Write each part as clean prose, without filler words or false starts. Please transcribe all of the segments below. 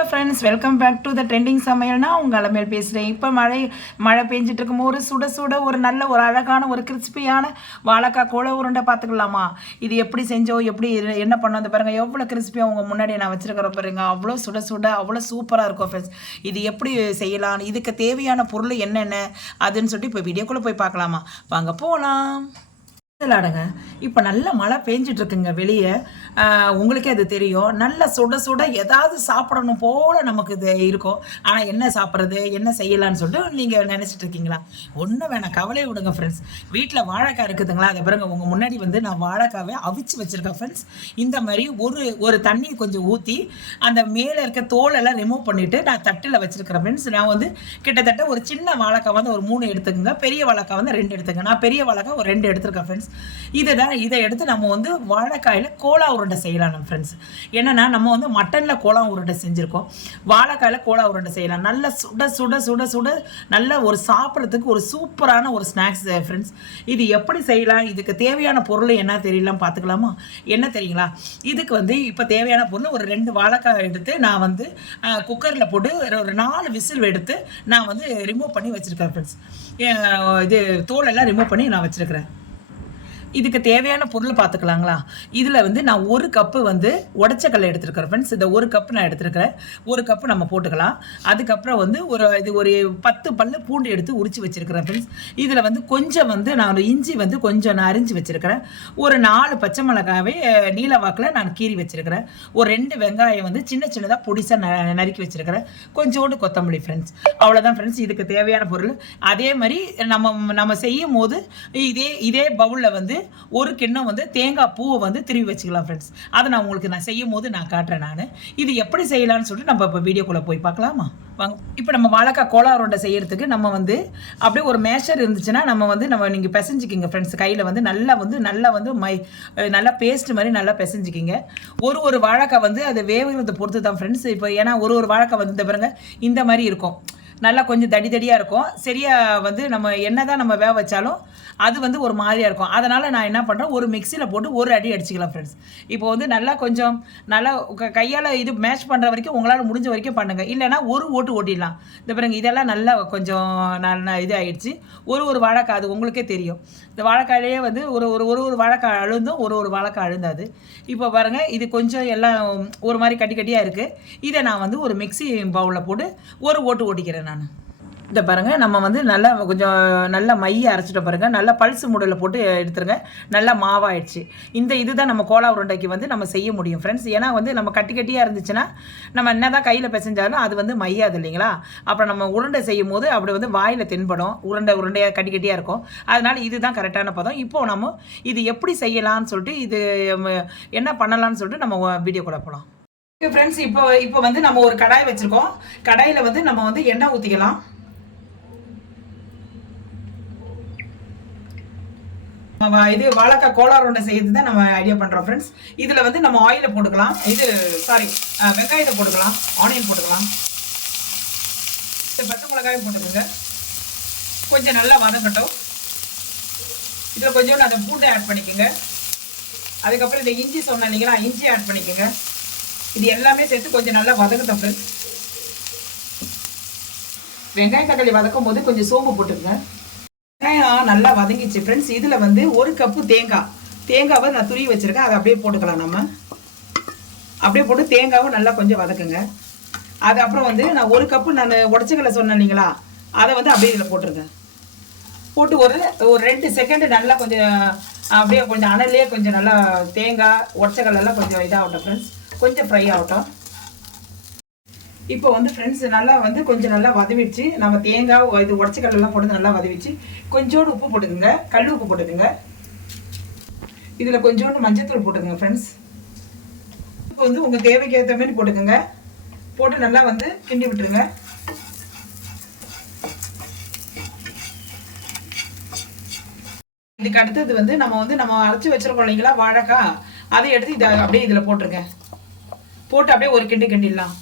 Hello friends, welcome back to the trending சமையல். நான் உங்கள் அலமேல் பேசுகிறேன். இப்போ மழை பெஞ்சிட்டு இருக்கும் ஒரு சுட சுட ஒரு நல்ல ஒரு அழகான ஒரு கிறிஸ்பியான வாழைக்காய் கோல உருண்டை பார்த்துக்கலாமா? இது எப்படி செஞ்சோம், எப்படி என்ன பண்ணோம், அந்த பாருங்கள் எவ்வளோ கிறிஸ்பியாக உங்கள் முன்னாடி நான் வச்சுருக்கிற பாருங்க. அவ்வளோ சுட சுட அவ்வளோ சூப்பராக இருக்கும் ஃப்ரெண்ட்ஸ். இது எப்படி செய்யலாம், இதுக்கு தேவையான பொருள் என்னென்ன அதுன்னு சொல்லிட்டு இப்போ வீடியோக்குள்ளே போய் பார்க்கலாமா? வாங்க போகலாம். ஆடுங்க. இப்போ நல்ல மழை பெஞ்சிட்டு இருக்குங்க வெளியே. உங்களுக்கே அது தெரியும். நல்ல சுட சுட ஏதாவது சாப்பிடணும் போல நமக்கு இது இருக்கும். ஆனால் என்ன சாப்பிட்றது, என்ன செய்யலான்னு சொல்லிட்டு நீங்கள் நினச்சிட்டு இருக்கீங்களா? ஒன்றும் வேணாம், கவலையை விடுங்க ஃப்ரெண்ட்ஸ். வீட்டில் வாழைக்காய் இருக்குதுங்களா? அதை பிறகு உங்கள் முன்னாடி வந்து நான் வாழைக்காவை அவிச்சு வச்சுருக்கேன் ஃப்ரெண்ட்ஸ். இந்த மாதிரி ஒரு தண்ணி கொஞ்சம் ஊற்றி அந்த மேலே இருக்க தோலெல்லாம் ரிமூவ் பண்ணிவிட்டு நான் தட்டில் வச்சுருக்கிறேன் ஃப்ரெண்ட்ஸ். நான் வந்து கிட்டத்தட்ட ஒரு சின்ன வாழைக்காய் வந்து ஒரு 3 எடுத்துக்கோங்க, பெரிய வாழைக்காய் வந்து 2 எடுத்துக்கங்க. நான் பெரிய வாழைக்காய் ஒரு 2 எடுத்துருக்கேன் ஃப்ரெண்ட்ஸ். இதை எடுத்து நம்ம வந்து வாழைக்காயில் கோலா உருண்டை செய்யலாம் நம்ம ஃப்ரெண்ட்ஸ். என்னென்னா நம்ம வந்து மட்டனில் கோலா உருண்டை செஞ்சுருக்கோம், வாழைக்காயில் கோலா உருண்டை செய்யலாம். நல்ல சுட சுட சுட சுட நல்ல ஒரு சாப்பிட்றதுக்கு ஒரு சூப்பரான ஒரு ஸ்நாக்ஸ் ஃப்ரெண்ட்ஸ். இது எப்படி செய்யலாம், இதுக்கு தேவையான பொருள் என்ன தெரியலாம் பார்த்துக்கலாமா? என்ன தெரியுங்களா? இதுக்கு வந்து இப்போ தேவையான பொருள் ஒரு 2 வாழைக்காய் எடுத்து நான் வந்து குக்கரில் போட்டு ஒரு 4 விசில் எடுத்து நான் வந்து ரிமூவ் பண்ணி வச்சுருக்கேன் ஃப்ரெண்ட்ஸ். இது தோலெல்லாம் ரிமூவ் பண்ணி நான் வச்சுருக்கிறேன். இதுக்கு தேவையான பொருள் பார்த்துக்கலாங்களா? இதில் வந்து நான் 1 கப்பு வந்து உடச்சக்கல்லை எடுத்துருக்கிறேன் ஃப்ரெண்ட்ஸ். இந்த 1 கப்பு நான் எடுத்துருக்கிறேன். 1 கப்பு நம்ம போட்டுக்கலாம். அதுக்கப்புறம் வந்து ஒரு 10 பல்லு பூண்டு எடுத்து உரிச்சு வச்சுருக்கிறேன் ஃப்ரெண்ட்ஸ். இதில் வந்து கொஞ்சம் வந்து நான் இஞ்சி வந்து கொஞ்சம் நான் அரிஞ்சு வச்சுருக்கிறேன். ஒரு 4 பச்சை மிளகாவே நீல வாக்கில் நான் கீறி வச்சுருக்கிறேன். ஒரு 2 வெங்காயம் வந்து சின்ன சின்னதாக பொடிசாக நறுக்கி வச்சுருக்கிறேன். கொஞ்சோண்டு கொத்தமல்லி ஃப்ரெண்ட்ஸ். அவ்வளோதான் ஃப்ரெண்ட்ஸ் இதுக்கு தேவையான பொருள். அதே மாதிரி நம்ம செய்யும் போது இதே பவுலில் வந்து ஒரு கிண்ணம் வந்து தேங்காய் பூவை வந்து திருவி வச்சுக்கலாம் ஃப்ரெண்ட்ஸ். அதை நான் செய்யும் போது நான் காட்டுறேன். நான் இது எப்படி செய்யலாம்னு சொல்லிட்டு நம்ம இப்போ வீடியோக்குள்ளே போய் பார்க்கலாமா? வாங்க. இப்போ நம்ம வாழைக்காய் கோலா உருண்டை செய்யறதுக்கு நம்ம வந்து அப்படியே ஒரு மேஷர் இருந்துச்சுன்னா நீங்கள் பிசைஞ்சிக்கிங்க ஃப்ரெண்ட்ஸ். கையில் வந்து நல்லா பேஸ்ட் மாதிரி நல்லா பிசைஞ்சிக்கிங்க. ஒரு வாழைக்காய் வந்து அது வேவுகிறத பொறுத்து தான் ஃப்ரெண்ட்ஸ். இப்போ ஏன்னா ஒரு வாழைக்காய் வந்து பாருங்க இந்த மாதிரி இருக்கும், நல்லா கொஞ்சம் தடியாக இருக்கும். சரியாக வந்து நம்ம என்ன தான் நம்ம வேக வச்சாலும் அது வந்து ஒரு மாதிரியாக இருக்கும். அதனால் நான் என்ன பண்ணுறேன், ஒரு மிக்சியில் போட்டு ஒரு அடி அடிச்சிக்கலாம் ஃப்ரெண்ட்ஸ். இப்போ வந்து நல்லா கையால் இது மேட்ச் பண்ணுற வரைக்கும் உங்களால் முடிஞ்ச வரைக்கும் பண்ணுங்கள். இல்லைனா ஒரு ஓட்டு ஓட்டிடலாம். இந்த பாருங்க இதெல்லாம் நல்லா கொஞ்சம் இது ஆகிடுச்சு. ஒரு வாழைக்காய் அது உங்களுக்கே தெரியும். இந்த வாழைக்காயிலேயே வந்து ஒரு வாழைக்காய் அழுந்தும் ஒரு வாழைக்காய் அழுந்தாது. இப்போ பாருங்கள் இது கொஞ்சம் எல்லாம் ஒரு மாதிரி கட்டியாக இருக்குது. இதை நான் வந்து ஒரு மிக்சி பவுலில் போட்டு ஒரு ஓட்டு ஓட்டிக்கிறேன் நான். இதை பாருங்கள் நம்ம வந்து நல்லா மைய அரைச்சிட்ட பாருங்கள். நல்லா பல்ஸ் மூடில் போட்டு எடுத்துருங்க. நல்லா மாவாயிடுச்சு. இதுதான் நம்ம கோலா உருண்டைக்கு வந்து நம்ம செய்ய முடியும் ஃப்ரெண்ட்ஸ். ஏன்னா வந்து நம்ம கட்டியாக இருந்துச்சுன்னா நம்ம என்ன தான் கையில் பிசைஞ்சாலும் அது வந்து மையாது இல்லைங்களா? அப்புறம் நம்ம உருண்டை செய்யும் போது அப்படி வந்து வாயில் தென்படும். உருண்டையாக கட்டியாக இருக்கும். அதனால் இதுதான் கரெக்டான பதம். இப்போது நம்ம இது எப்படி செய்யலாம்னு சொல்லிட்டு இது என்ன பண்ணலான்னு சொல்லிட்டு நம்ம வீடியோக்குள்ளே போகலாம். ஃப்ரெண்ட்ஸ் இப்போ வந்து நம்ம ஒரு கடாய் வச்சுருக்கோம். கடாயில் வந்து நம்ம வந்து எண்ணெய் ஊற்றிக்கலாம். இது வாழைக்காய் கோலா உருண்டை செய்யறது தான் நம்ம ஐடியா பண்ணுறோம் ஃப்ரெண்ட்ஸ். இதில் வந்து நம்ம ஆயிலை போட்டுக்கலாம். வெங்காயத்தை போட்டுக்கலாம், ஆனியன் போட்டுக்கலாம், பச்சை மிளகாயும் போட்டுக்கோங்க. கொஞ்சம் நல்லா வதங்கட்டும். இதில் கொஞ்சம் அந்த பூண்டை ஆட் பண்ணிக்கோங்க. அதுக்கப்புறம் இந்த இஞ்சி சொன்னேன் இல்லைங்களா, இஞ்சி ஆட் பண்ணிக்கோங்க. இது எல்லாமே சேர்த்து கொஞ்சம் நல்லா வதங்கட்டும் ஃப்ரெண்ட்ஸ். வெங்காயம் தக்காளி வதக்கும் போது கொஞ்சம் சோம்பு போட்டுக்கோங்க. வெங்காயம் நல்லா வதங்கிச்சு ஃப்ரெண்ட்ஸ். இதில் வந்து 1 கப்பு தேங்காவை நான் துருவி வச்சுருக்கேன். அதை அப்படியே போட்டுக்கலாம். நம்ம அப்படியே போட்டு தேங்காவை நல்லா கொஞ்சம் வதக்குங்க. அது அப்புறம் வந்து நான் 1 கப்பு நான் உடச்சக்கல்லை சொன்னேன் இல்லைங்களா, அதை வந்து அப்படியே இதில் போட்டுருங்க. போட்டு ஒரு 2 செகண்ட் நல்லா கொஞ்சம் அப்படியே கொஞ்சம் அனல்லையே கொஞ்சம் நல்லா தேங்காய் உடச்சக்கல்லாம் கொஞ்சம் இதாகட்டும் ஃப்ரெண்ட்ஸ். கொஞ்சம் ஃப்ரை ஆகட்டும். இப்போ வந்து ஃப்ரெண்ட்ஸ் நல்லா வந்து கொஞ்சம் நல்லா வதவிடுச்சு. நம்ம தேங்காய் இது உடச்சக்கல்லாம் போட்டு நல்லா வதவிச்சு. கொஞ்சோண்டு உப்பு போட்டுக்கோங்க, கல் உப்பு போட்டுக்கோங்க. இதில் கொஞ்சோண்டு மஞ்சத்தூள் போட்டுக்கோங்க ஃப்ரெண்ட்ஸ். இப்போ வந்து உங்கள் தேவைக்கு ஏற்ற மாதிரி போட்டுக்கோங்க. போட்டு நல்லா வந்து கிண்டி விட்டுருங்க. இதுக்கு அடுத்தது வந்து நம்ம அரைச்சி வச்சிருக்கோம் இல்லைங்களா வாழைக்காய், அதை எடுத்து இதை அப்படியே இதில் போட்டுருங்க. போட்டு அப்படியே ஒரு கிண்டிடலாம்.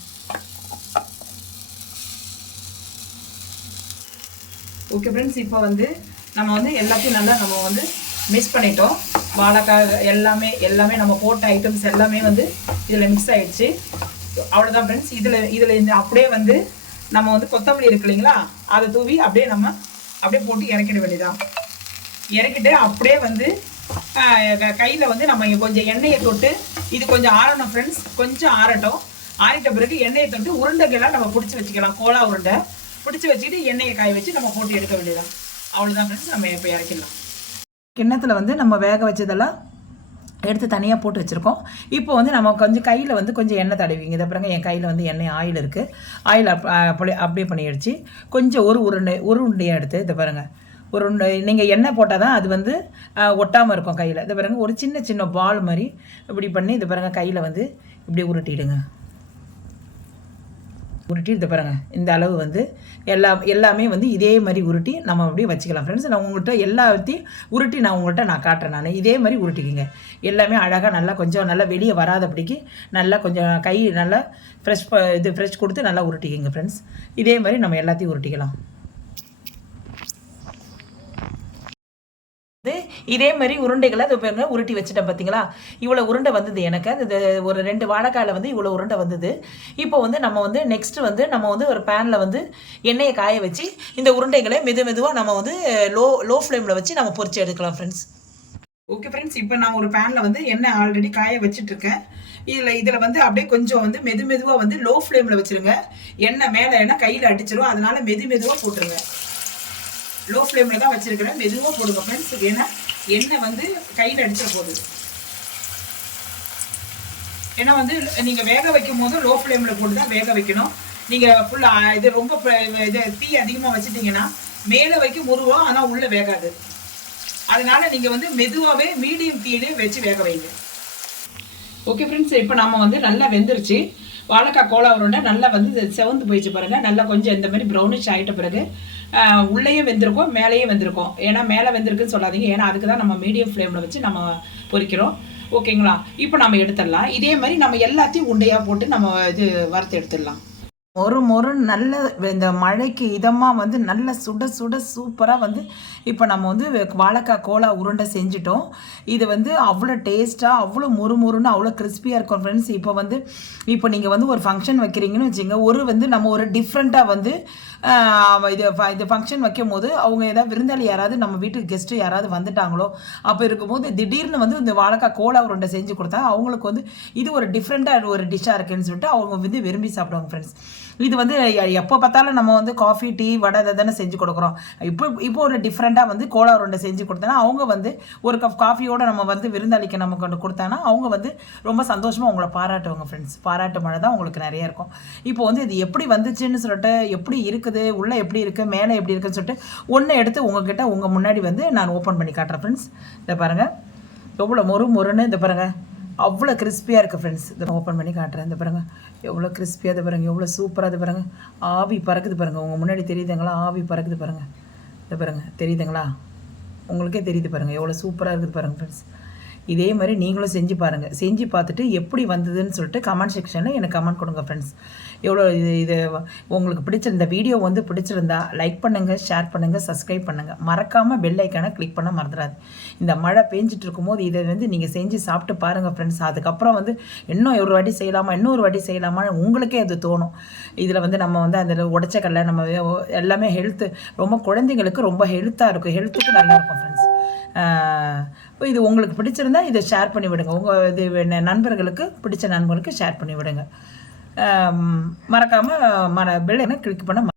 ஓகே ஃப்ரெண்ட்ஸ், இப்போ வந்து நம்ம வந்து எல்லாத்தையும் நல்லா நம்ம வந்து மிக்ஸ் பண்ணிட்டோம். வாழைக்காய் எல்லாமே நம்ம போட்ட ஐட்டம்ஸ் எல்லாமே வந்து இதில் மிக்ஸ் ஆகிடுச்சு. அவ்வளோதான் ஃப்ரெண்ட்ஸ். இதில் இந்த அப்படியே வந்து நம்ம வந்து கொத்தமல்லி இருக்கு இல்லைங்களா, அதை தூவி அப்படியே நம்ம அப்படியே போட்டு இறக்கிட வேண்டியதான். இறக்கிட்டு அப்படியே வந்து கையில் வந்து நம்ம கொஞ்சம் எண்ணெயை தொட்டு, இது கொஞ்சம் ஆறணும் ஃப்ரெண்ட்ஸ், கொஞ்சம் ஆறட்டும். ஆறிட்ட பிறகு எண்ணெயை தொட்டு உருண்டைகள்லாம் நம்ம பிடிச்சி வச்சுக்கலாம். கோலா உருண்டை பிடிச்சி வச்சுக்கிட்டு எண்ணெயை காய வச்சு நம்ம போட்டு எடுக்க வேண்டியதான். அவ்வளோதான் ஃப்ரெண்ட்ஸ். நம்ம இப்போ இறக்கிடலாம். கிண்ணத்தில் வந்து நம்ம வேக வச்சதெல்லாம் எடுத்து தனியாக போட்டு வச்சுருக்கோம். இப்போ வந்து நம்ம கொஞ்சம் கையில் வந்து கொஞ்சம் எண்ணெய் தடவிங்க. இதை பாருங்க, என் கையில் வந்து எண்ணெய் ஆயில் இருக்குது. ஆயில் அப்படியே பண்ணிடுச்சு. கொஞ்சம் ஒரு உருண்டையாக எடுத்து இதை பாருங்கள், ஒரு உருண்டை நீங்கள் எண்ணெய் போட்டால் தான் அது வந்து ஒட்டாமல் இருக்கும் கையில். இதை பாருங்கள், ஒரு சின்ன சின்ன பால் மாதிரி இப்படி பண்ணி இதை பாருங்கள், கையில் வந்து இப்படி உருட்டிடுங்க. உருட்டி இதை பாருங்கள், இந்த அளவு வந்து எல்லாமே வந்து இதே மாதிரி உருட்டி நம்ம அப்படியே வச்சுக்கலாம் ஃப்ரெண்ட்ஸ். நான் உங்கள்கிட்ட எல்லாத்தையும் உருட்டி நான் காட்டுறேன். நான் இதே மாதிரி உருட்டிக்கிங்க. எல்லாமே அழகாக நல்லா கொஞ்சம் நல்லா வெளியே வராதபடிக்கு நல்லா கொஞ்சம் கை நல்லா ஃப்ரெஷ் கொடுத்து நல்லா உருட்டிக்கிங்க ஃப்ரெண்ட்ஸ். இதே மாதிரி நம்ம எல்லாத்தையும் உருட்டிக்கலாம். இதே மாதிரி உருண்டைகளை உருட்டி வச்சுட்டேன். பார்த்தீங்களா, இவ்வளோ உருண்டை வந்தது எனக்கு. அது ஒரு 2 வாழைக்காயில் வந்து இவ்வளோ உருண்டை வந்தது. இப்போ வந்து நம்ம வந்து நெக்ஸ்ட்டு வந்து நம்ம வந்து ஒரு பேனில் வந்து எண்ணெயை காய வச்சு இந்த உருண்டைகளை மெதுவாக நம்ம வந்து லோ ஃப்ளேமில் வச்சு நம்ம பொரிச்சு எடுக்கலாம் ஃப்ரெண்ட்ஸ். ஓகே ஃப்ரெண்ட்ஸ், இப்போ நான் ஒரு பேனில் வந்து எண்ணெய் ஆல்ரெடி காய வச்சுட்ருக்கேன். இதில் வந்து அப்படியே கொஞ்சம் வந்து மெதுவாக வந்து லோ ஃப்ளேமில் வச்சுருங்க. எண்ணெய் மேலே எண்ணெய் கையில் அடிச்சிடும். அதனால மெதுவாக போட்டுருங்க. லோ ஃப்ளேமில் தான் வச்சுருக்கிறேன். மெதுவாக போடுங்க ஃப்ரெண்ட்ஸ். ஏன்னா எண்ணெய் வந்து கையில் அடிச்சிட போகுது. ஏன்னா வந்து நீங்கள் வேக வைக்கும் போது லோ ஃப்ளேமில் போட்டு தான் வேக வைக்கணும். நீங்கள் ஃபுல்லாக இது ரொம்ப இது தீ அதிகமாக வச்சுட்டிங்கன்னா மேலே வைக்க முருவோம், ஆனால் உள்ளே வேகாது. அதனால நீங்கள் வந்து மெதுவாகவே மீடியம் தீயிலே வச்சு வேக வைங்க. ஓகே ஃப்ரெண்ட்ஸ், இப்போ நம்ம வந்து நல்லா வெந்துருச்சு. வாழைக்காய் கோலா உருண்டை நல்லா வந்து செவந்து போயிடுச்சு பாருங்கள். நல்லா கொஞ்சம் இந்த மாதிரி ப்ரௌனிஷ் ஆகிட்ட பிறகு உள்ளேயும் வெந்திருக்கும், மேலேயும் வெந்திருக்கும். ஏன்னா மேலே வெந்திருக்குன்னு சொல்லாதீங்க, ஏன்னா அதுக்கு தான் நம்ம மீடியம் ஃப்ளேமில் வச்சு நம்ம பொரிக்கிறோம். ஓகேங்களா, இப்போ நம்ம எடுத்துடலாம். இதே மாதிரி நம்ம எல்லாத்தையும் உண்டையாக போட்டு நம்ம இது வறுத்து எடுத்துடலாம். மொறு நல்ல இந்த மழைக்கு இதமாக வந்து நல்ல சுட சூப்பராக வந்து இப்போ நம்ம வந்து வாழைக்காய் கோலா உருண்டை செஞ்சிட்டோம். இது வந்து அவ்வளோ டேஸ்ட்டாக, அவ்வளோ மொறுன்னு, அவ்வளோ கிறிஸ்பியாக இருக்கும் ஃப்ரெண்ட்ஸ். இப்போ நீங்கள் வந்து ஒரு ஃபங்க்ஷன் வைக்கிறீங்கன்னு வச்சுங்க, வந்து நம்ம ஒரு டிஃப்ரெண்ட்டாக வந்து இது ஃபங்க்ஷன் வைக்கும் போது அவங்க ஏதாவது விருந்தாளி யாராவது நம்ம வீட்டுக்கு கெஸ்ட்டு யாராவது வந்துட்டாங்களோ அப்போ இருக்கும்போது திடீர்னு வந்து இந்த வாழைக்காய் கோலா உருண்டை செஞ்சு கொடுத்தா அவங்களுக்கு வந்து இது ஒரு டிஃப்ரெண்ட்டாக ஒரு டிஷ்ஷாக இருக்குன்னு சொல்லிட்டு அவங்க வந்து விரும்பி சாப்பிடுவாங்க ஃப்ரெண்ட்ஸ். இது வந்து எப்போ பார்த்தாலும் நம்ம வந்து காஃபி டீ வடை அதை தானே செஞ்சு கொடுக்குறோம். இப்போ ஒரு டிஃப்ரெண்ட்டாக வந்து கோலா உருண்டை செஞ்சு கொடுத்தோன்னா அவங்க வந்து ஒரு கப் காஃபியோடு நம்ம வந்து விருந்தாளிக்கு நம்ம கொண்டு கொடுத்தாங்கன்னா அவங்க வந்து ரொம்ப சந்தோஷமாக உங்களை பாராட்டுவாங்க ஃப்ரெண்ட்ஸ். பாராட்டு மழை தான் உங்களுக்கு நிறைய இருக்கும். இப்போ வந்து இது எப்படி வந்துச்சுன்னு சொல்லிட்டு, எப்படி இருக்குது, உள்ளே எப்படி இருக்குது, மேலே எப்படி இருக்குதுன்னு சொல்லிட்டு ஒன்று எடுத்து உங்ககிட்ட உங்கள் முன்னாடி வந்து நான் ஓப்பன் பண்ணி காட்டுறேன் ஃப்ரெண்ட்ஸ். இதை பாருங்கள், எவ்வளோ மொறுன்னு இதை பாருங்கள், அவ்வளோ கிறிஸ்பியாக இருக்குது ஃப்ரெண்ட்ஸ். இதை ஓப்பன் பண்ணி காட்டுறேன். இந்த பாருங்கள் எவ்வளோ கிறிஸ்பியாக, இதை பாருங்கள் எவ்வளோ சூப்பராக, இது பாருங்கள் ஆவி பறக்குது பாருங்கள். உங்கள் முன்னாடி தெரியுதுங்களா, ஆவி பறக்குது பாருங்கள். இதை பாருங்கள் தெரியுதுங்களா, உங்களுக்கே தெரியுது பாருங்கள் எவ்வளோ சூப்பராக இருக்குது பாருங்கள் ஃப்ரெண்ட்ஸ். இதே மாதிரி நீங்களும் செஞ்சு பாருங்கள். செஞ்சு பார்த்துட்டு எப்படி வந்ததுன்னு சொல்லிட்டு கமெண்ட் செக்ஷனில் எனக்கு கமெண்ட் கொடுங்க ஃப்ரெண்ட்ஸ். எவ்வளோ இது உங்களுக்கு பிடிச்சிருந்த வீடியோ வந்து பிடிச்சிருந்தா லைக் பண்ணுங்கள், ஷேர் பண்ணுங்கள், சப்ஸ்கிரைப் பண்ணுங்கள். மறக்காமல் பெல் ஐக்கானை கிளிக் பண்ண மறந்துடாது. இந்த மழை பேஞ்சிட்டு இருக்கும்போது இதை வந்து நீங்கள் செஞ்சு சாப்பிட்டு பாருங்கள் ஃப்ரெண்ட்ஸ். அதுக்கப்புறம் வந்து இன்னும் ஒரு வாட்டி செய்யலாமா, இன்னொரு வாட்டி செய்யலாமா உங்களுக்கே அது தோணும். இதில் வந்து நம்ம வந்து அந்த உடச்சக்கடலை நம்ம எல்லாமே ஹெல்த்து, ரொம்ப குழந்தைங்களுக்கு ரொம்ப ஹெல்த்தாக இருக்கும், ஹெல்த்துக்கு நல்லாயிருக்கும் ஃப்ரெண்ட்ஸ். இது உங்களுக்கு பிடிச்சிருந்தா இதை ஷேர் பண்ணி விடுங்க. உங்கள் இது நண்பர்களுக்கு பிடிச்ச நண்பர்களுக்கு ஷேர் பண்ணி விடுங்க. மறக்காமல் பெல் ஐக்கானை கிளிக் பண்ண